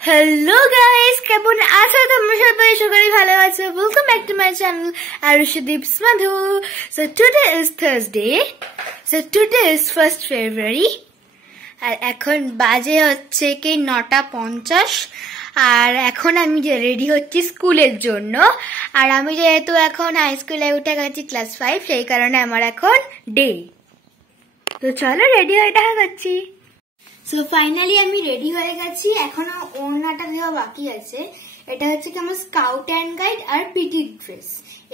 Hello guys, কেমন আছো তোমরা সবাই? সবাই ভালো আছো? Welcome back to my channel Arushadeep's Madhu. So today is Thursday. So today is 1st February. আর এখন বাজে হচ্ছে কি 9:50 আর এখন আমি রেডি হচ্ছি স্কুলের জন্য। আর আমি যেহেতু এখন হাই স্কুলে উঠে গেছি ক্লাস 5, সেই কারণে আমার এখন ডে। তো চলো রেডি হয়ে দেখা করছি। সো ফাইনালি আমি রেডি হয়ে গেছি, এখনো ওড়নাটা দেওয়া বাকি আছে। এটা হচ্ছে কি আমার স্কাউট অ্যান্ড গাইড আর পিটি ড্রেস,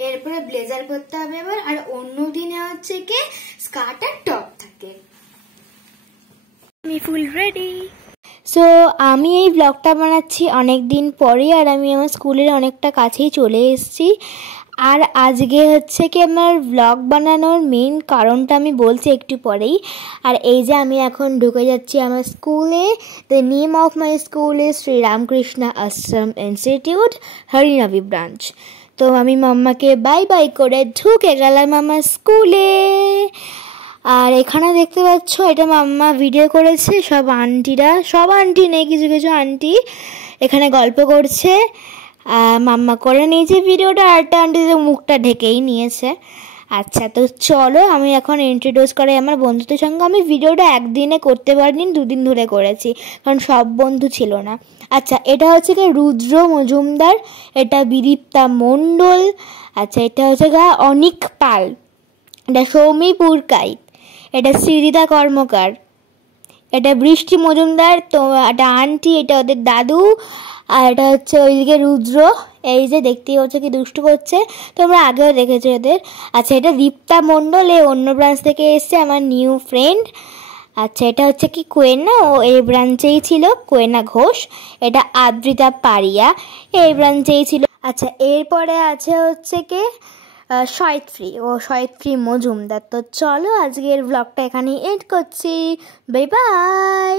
এরপরে ব্লেজার পরতে হবে এবার। আর অন্য দিনে হচ্ছে কি স্কার্ট আর টপ থাকে। আমি ফুল রেডি। সো আমি এই ব্লগটা বানাচ্ছি অনেক দিন পরে, আর আমি আমার স্কুলের অনেকটা কাছেই চলে এসেছি। আর আজকে হচ্ছে কি আমার ব্লগ বানানোর মেইন কারণটা আমি বলছি একটু পরেই। আর এই যে আমি এখন ঢুকে যাচ্ছি আমার স্কুলে। The name of my school is Shri Ramakrishna Ashram institute, Harinavi branch. তো আমি মাম্মাকে বাই বাই করে ঢুকে গেলাম আমার স্কুলে। আর এখানে দেখতে পাচ্ছ এটা মাম্মা ভিডিও করেছে, সব আন্টি নেই, কিছু কিছু আন্টি এখানে গল্প করছে। মাম্মা করে নিয়েছে ভিডিওটা, আর একটা আন্টি মুখটা ঢেকেই নিয়েছে। আচ্ছা, তো চলো আমি এখন ইন্ট্রোডিউস করাই আমার বন্ধুদের সঙ্গে। আমি ভিডিওটা একদিনে করতে পারিনি, 2 দিন ধরে করেছি, কারণ সব বন্ধু ছিল না। আচ্ছা, এটা হচ্ছে কি রুদ্র মজুমদার, এটা বিদীপ্তা মণ্ডল, আচ্ছা এটা হচ্ছে গা অনিক পাল, এটা সৌমি পুরকাইত, এটা শ্রীদিতা কর্মকার, এটা বৃষ্টি মজুমদার, তো এটা আন্টি, এটা ওদের দাদু। আর এটা হচ্ছে ওইদিকে রুদ্র, এই যে দেখতেই হচ্ছে কি দুষ্টু করছে, তোমরা আগেও দেখেছো এদের। আচ্ছা, এটা দীপ্তা মণ্ডল, এই অন্য ব্রাঞ্চ থেকে এসছে, আমার নিউ ফ্রেন্ড। আচ্ছা, এটা হচ্ছে কি কোয়েনা, ও এই ব্রাঞ্চেই ছিল, কোয়েনা ঘোষ। এটা আদ্রিতা পারিয়া, এই ব্রাঞ্চেই ছিল। আচ্ছা, এরপরে আছে হচ্ছে কি শয়ত্রী মজুমদার। তো চলো আজকের ব্লগটা এখানেই এন্ড করছি, বাই বাই।